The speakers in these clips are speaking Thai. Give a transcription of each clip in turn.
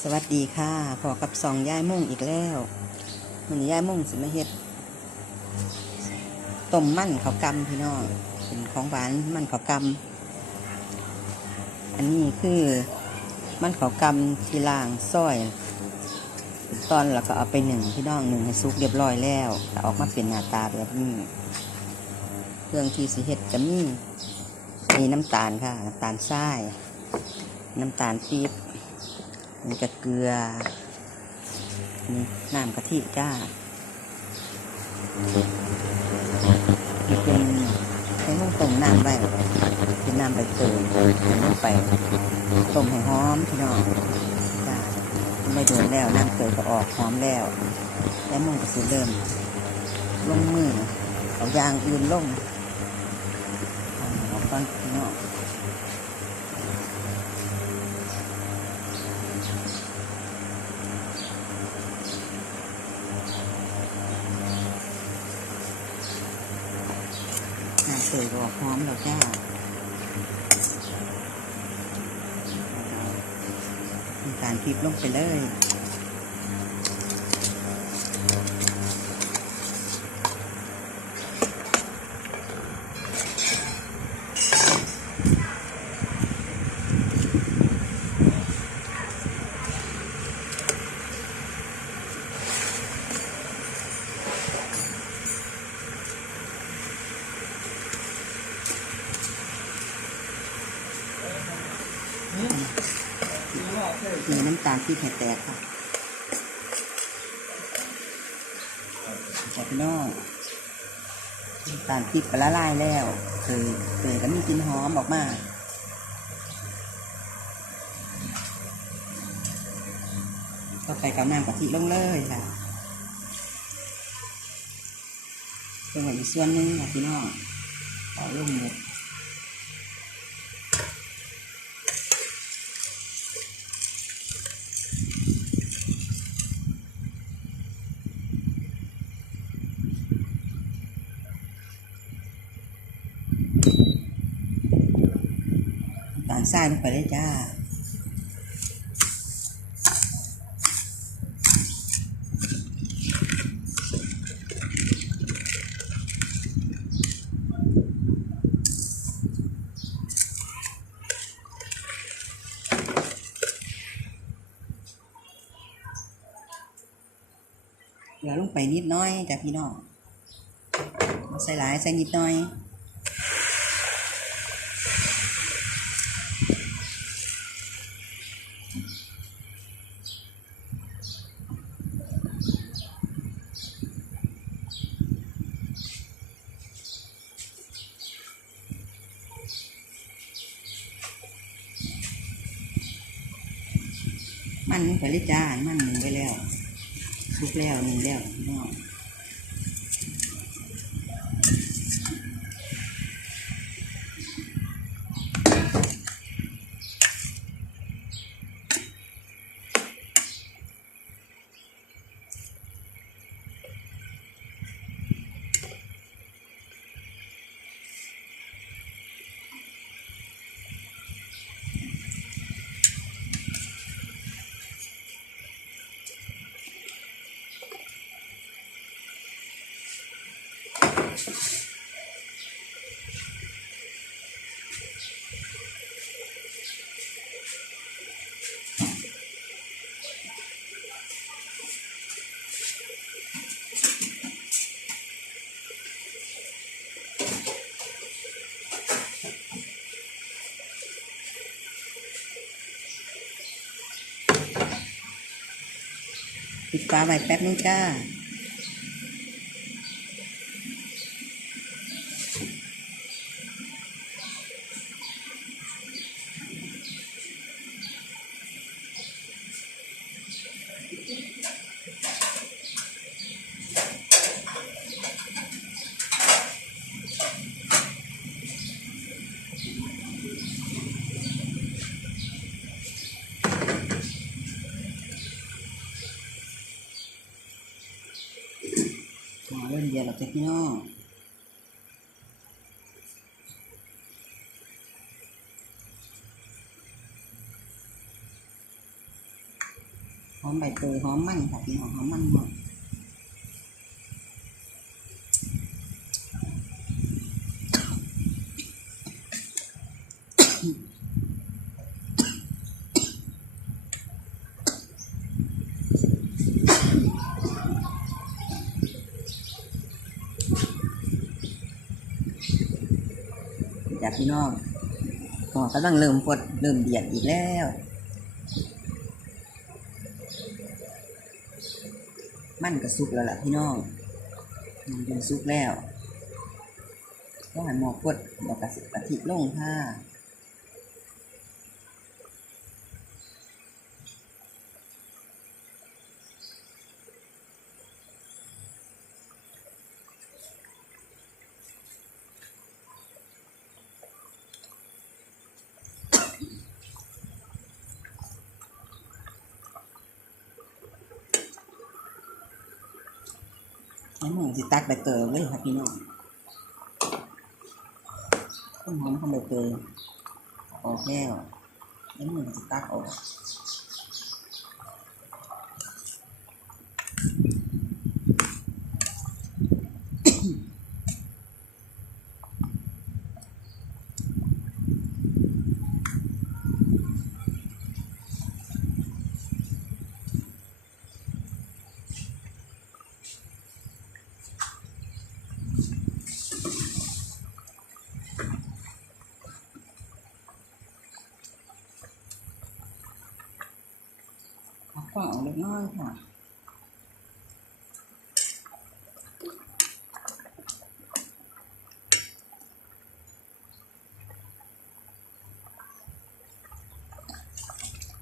สวัสดีค่ะพอกับสองย่ายมุ่งอีกแล้วมันย่ายมุ่งสิมาเฮ็ดต้มมั่นข้าวกำพี่น้องเป็นของหวานมั่นข้าวกำอันนี้คือมั่นข้าวกำที่ล่างซ้อย ตอนแล้วก็เอาไปหนึ่งพี่น้องหนึ่งให้สุกเรียบร้อยแล้วแต่ออกมาเป็นหน้าตาแบบนี้เครื่องที่สิเฮ็ดจะมีมีน้ำตาลค่ะ น้ำตาลทราย น้ำตาลปี๊บ นี่ก็เกลือ นี่น้ำกะทิจ้านี่เป็นใช้ห้องต้มน้ำไว้เป็นน้ำใบเตยใส่ลงไปต้มให้หอมพี่น้องจ้าไม่โดนแล้วน้ำเตยก็ออกหอมแล้ว แล้วมันก็สิเริ่มลงมือเอายางอื่นลงเอาก้อนพี่น้อง น้ำเตยก็ออกหอมแล้วจ้า การคลพริปลงไปเลย มีน้ำตาลที่แตกค่ะจากพี่น้องน้ำตาลพริกก็ละลายแล้วเคยเคยก็มีกลิ่นหอมออกมาก็ไปกับน้ำกะทิลงเลยค่ะเป็นไว้อีกส่วนหนึงค่ะพี่น้องเอาลงหมด ตาลทรายลงไปเลยจ้าเดี๋ยวลงไปนิดน้อยจ้ะพี่น้องใส่หลายใส่นิดน้อย มันลงไปเลยจ้ามันหนึ่งไปแล้ว สุกแล้วหนึ่งแล้วน้อง ปิดฝาไว้แป๊บนึงจ้า หมอเริ่มเดียวแล้วจ้ะพี่น้องหอมใบเตยหอมมันค่ะพี่น้องหอมมันหอม อยากพี่น้องหอกำลังเริ่มปดเริ่มเดียดอีกแล้วมันกระสุกแล้วล่ะพี่น้องมันเป็นสุกแล้วก็หันหมอกวดดอกกระสิกะทิลงค่ะ สิตักใบเตยเลยค่ะพี่น้องต้นหอมของใบเตยออกแล้วแล้วมันสิตักออก ขออกเล็กน้อยค่ะ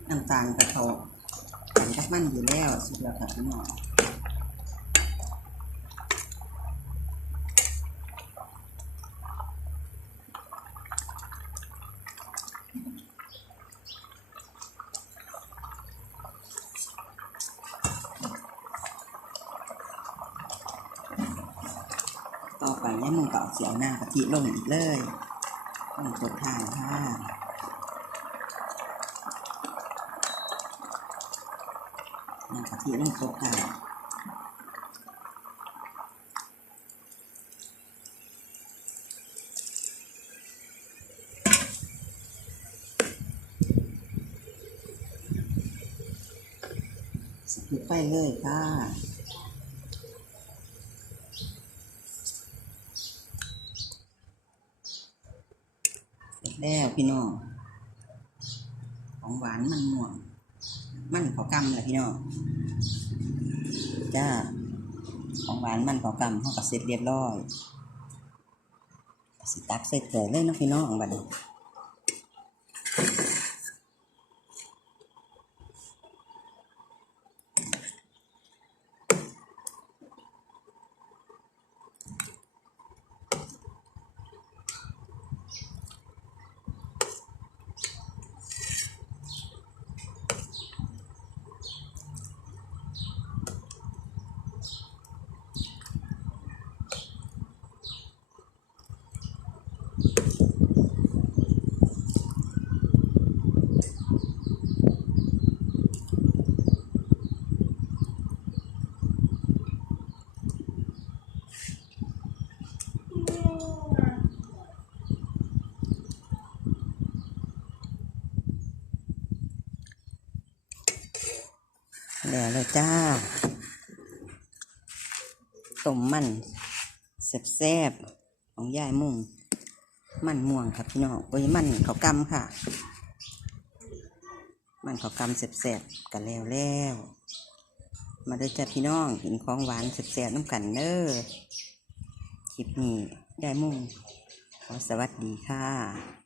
น้ำตาลกระเทาอันกับมันอยู่แล้วสุดยอดค่ะพี่น้อง ต่อไปเนี่ยมึงก็เอาเสียวหน้ากะทิลงอีกเลยต้องกดทานค่ะน้ำกะทิลงครบค่ะสปิดไฟเลยค่ะ เสร็จแล้ว พี่น้อง ของหวานมันม่วง มันขอกำแหละพี่น้อง จ้า ของหวานมันขอกำเขาก็เสร็จเรียบร้อย สิตักเสร็จเลยเลยนะพี่น้องบัดนี้ เลยจ้าต้มมันแซ่บๆของยายมุ่ง มันม่วงครับพี่น้องโอ้ยมันเขาวกำค่ะ มันเขาวกำแซ่บๆกันแล้วแล้ว มาเด้อจ้าพี่น้องกินของหวานแซ่บๆน้ำกันเด้อคลิปนี้ยายมุ่งขอสวัสดีค่ะ